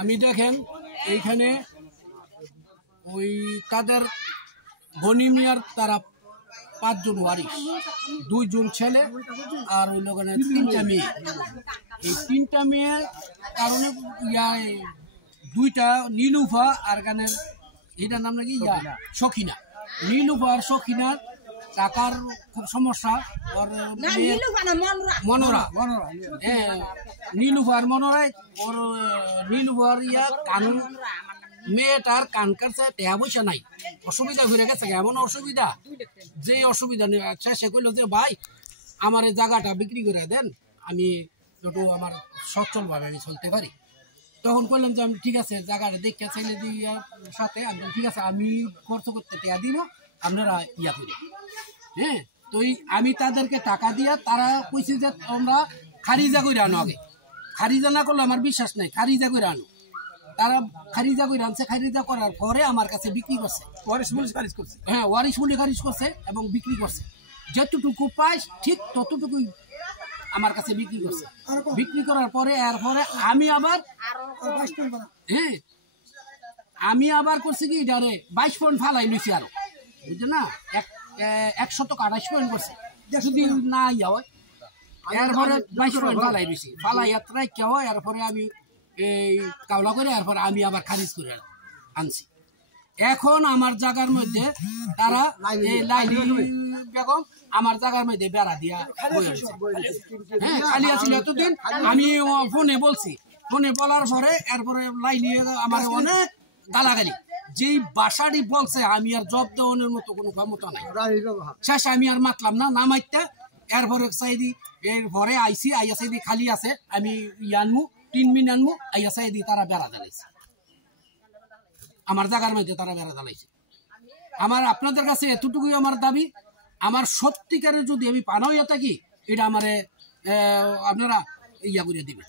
আমি দেখেন এইখানে ওই তাদের গনি মিয়ার তারা 5 জন ওয়ারিশ, 2 জন ছেলে আর ওই লোক 3টা মেয়ে। এই 3টা মেয়ের কারণে দুইটা নীলুফা আর গানের এটার নাম নাকি সখিনা। নীলুফা আর সখিনার টাকার খুব সমস্যা। ওর মনোরা, হ্যাঁ নীলুফা আর মনোরায় ওর নীলুফার কান মেয়েটার কান কাটছে, টাকা পয়সা নাই, অসুবিধা ঘুরে গেছে। এমন অসুবিধা যে অসুবিধা নেই। সে কইল যে ভাই আমার এই জায়গাটা বিক্রি করে দেন, আমি একটু আমার সচ্ছলভাবে আমি চলতে পারি। তখন কইলাম যে আমি ঠিক আছে জায়গাটা দেখে চাইলে দিয়ার সাথে আমি ঠিক আছে আমি খরচ করতে টাকা দিব, আপনারা করি। হ্যাঁ, তো আমি তাদেরকে টাকা দিয়া তারা কইছে যে তোমরা খারিজা করে আনো। আগে খারিজা না করলে আমার বিশ্বাস নাই, খারিজা করে আনো। তারা খারিজা করে আনছে, খারিজা করার পরে আমার কাছে বিক্রি করছে। ওয়ারিশ মূল্য খারিজ করছে, হ্যাঁ ওয়ারিশ মূল্য খারিজ করছে এবং বিক্রি করছে। যতটুকু পাই ঠিক ততটুকুই আমার কাছে বিক্রি করছে। বিক্রি করার পরে এরপরে আমি আবার হ্যাঁ আমি আবার করছি কি এটারে 22 পয়েন্ট ফালাই লইছি আরো, বুঝছো না, 128 পয়েন্ট করছে যদি না হয়। এরপরে 22 পয়েন্ট ফালাই লইছি, ফালাই এতটাই কেউ। এরপরে আমি এই কাওলা করে এরপরে আমি আবার খারিজ করে আনছি। এখন আমার জায়গার মধ্যে তারা লাইলি বেগম আমার জায়গার মধ্যে বেড়া দিয়া হ্যাঁ খালি আছিল এতদিন। আমি ফোনে বলছি, ফোনে বলার পরে এরপরে লাইলি আমার অনেক গালাগালি, যেই বাসাটি বলছে আমি আর জব দেওয়ানোর মতো কোনো ক্ষমতা নাই। শেষ আমি আর মাতলাম না, না মাইতে এরপরে চাইদি এরপরে আইসি আইয়া চাইদি খালি আছে, আমি আনমু 3 মিনিট আনমু আইয়া চাইদি তারা বেড়া জ্বালাইছে আমার জায়গার মধ্যে, তারা বেড়া জ্বালাইছে। আমার আপনাদের কাছে এতটুকুই আমার দাবি, আমার সত্যিকারের যদি আমি পানা হইয়া থাকি এটা আমারে আপনারা করে দিবেন।